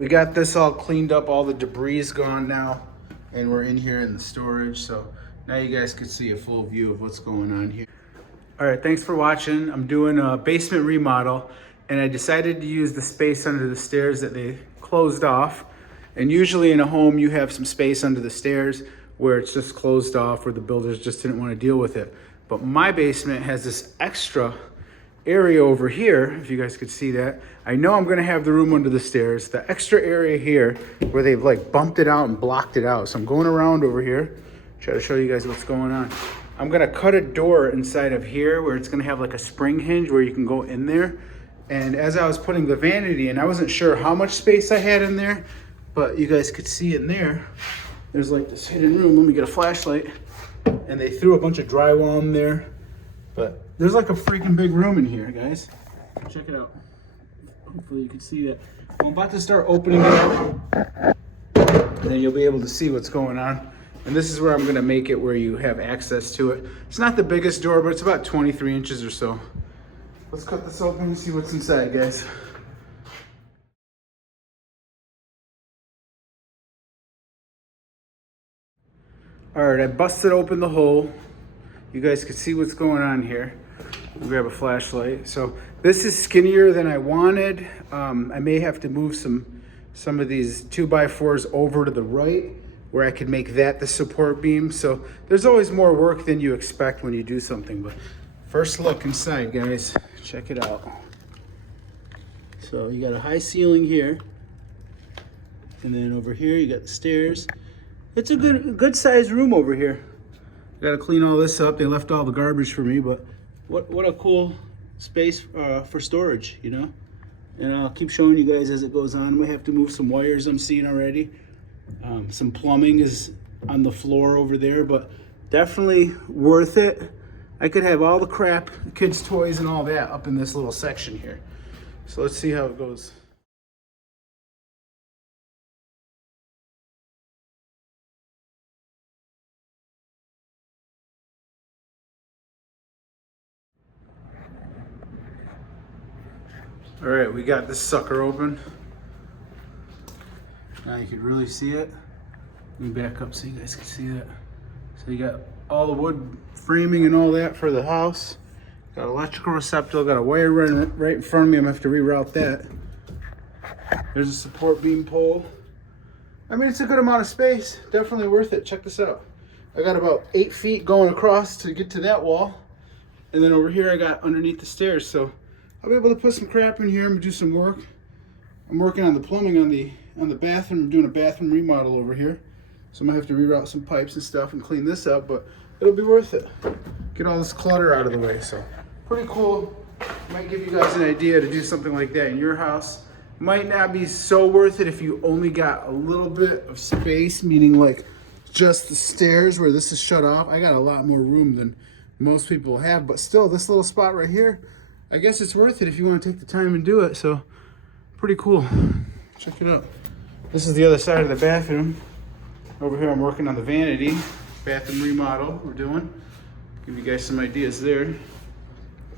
We got this all cleaned up, all the debris is gone now, and we're in here in the storage. So now you guys can see a full view of what's going on here. All right, thanks for watching. I'm doing a basement remodel, and I decided to use the space under the stairs that they closed off. And usually in a home, you have some space under the stairs where it's just closed off, or the builders just didn't want to deal with it. But my basement has this extra area over here, if you guys could see that. I know I'm gonna have the room under the stairs, the extra area here where they've like bumped it out and blocked it out. So I'm going around over here, try to show you guys what's going on. I'm gonna cut a door inside of here where it's gonna have like a spring hinge where you can go in there. And as I was putting the vanity in, I wasn't sure how much space I had in there, but you guys could see in there, there's like this hidden room. Let me get a flashlight. And they threw a bunch of drywall in there. But there's like a freaking big room in here, guys. Check it out. Hopefully you can see that. I'm about to start opening it up. And then you'll be able to see what's going on. And this is where I'm gonna make it where you have access to it. It's not the biggest door, but it's about 23 inches or so. Let's cut this open and see what's inside, guys. All right, I busted open the hole. You guys can see what's going on here. I'll grab a flashlight. So this is skinnier than I wanted. I may have to move some of these 2x4s over to the right where I could make that the support beam. So there's always more work than you expect when you do something. But first look inside, guys. Check it out. So you got a high ceiling here. And then over here you got the stairs. It's a good sized room over here. Got to clean all this up. They left all the garbage for me, but what a cool space for storage, you know? And I'll keep showing you guys as it goes on. We have to move some wires I'm seeing already. Some plumbing is on the floor over there, but definitely worth it. I could have all the crap, the kids' toys and all that up in this little section here. So let's see how it goes. All right, we got this sucker open. Now you can really see it. Let me back up so you guys can see that. So you got all the wood framing and all that for the house. Got electrical receptacle, got a wire running right in front of me. I'm gonna have to reroute that. There's a support beam pole. I mean, it's a good amount of space. Definitely worth it. Check this out. I got about 8 feet going across to get to that wall. And then over here I got underneath the stairs. So I'll be able to put some crap in here. I'm gonna do some work. I'm working on the plumbing on the bathroom. I'm doing a bathroom remodel over here. So I'm gonna have to reroute some pipes and stuff and clean this up, but it'll be worth it. Get all this clutter out of the way. So pretty cool. Might give you guys an idea to do something like that in your house. Might not be so worth it if you only got a little bit of space, meaning like just the stairs where this is shut off. I got a lot more room than most people have, but still this little spot right here, I guess it's worth it if you want to take the time and do it. So pretty cool. Check it out. This is the other side of the bathroom. Over here I'm working on the vanity. Bathroom remodel we're doing. Give you guys some ideas there.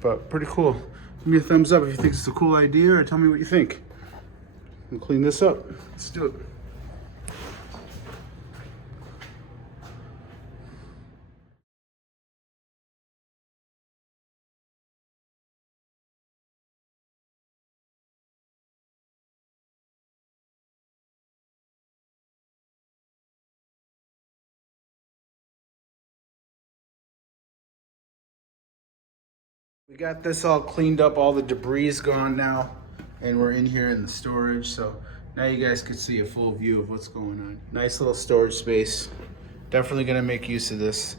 But pretty cool. Give me a thumbs up if you think it's a cool idea, or tell me what you think. We'll clean this up. Let's do it. We got this all cleaned up, all the debris is gone now, and we're in here in the storage. So now you guys can see a full view of what's going on. Nice little storage space. Definitely gonna make use of this.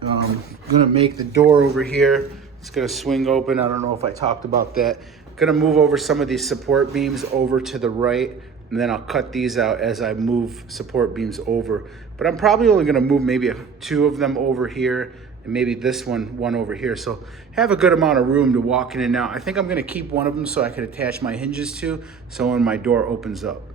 Gonna make the door over here. It's gonna swing open. I don't know if I talked about that. Gonna move over some of these support beams over to the right, and then I'll cut these out as I move support beams over. But I'm probably only gonna move maybe 2 of them over here, and maybe this one over here. So have a good amount of room to walk in and out. I think I'm gonna keep one of them so I can attach my hinges to, so when my door opens up.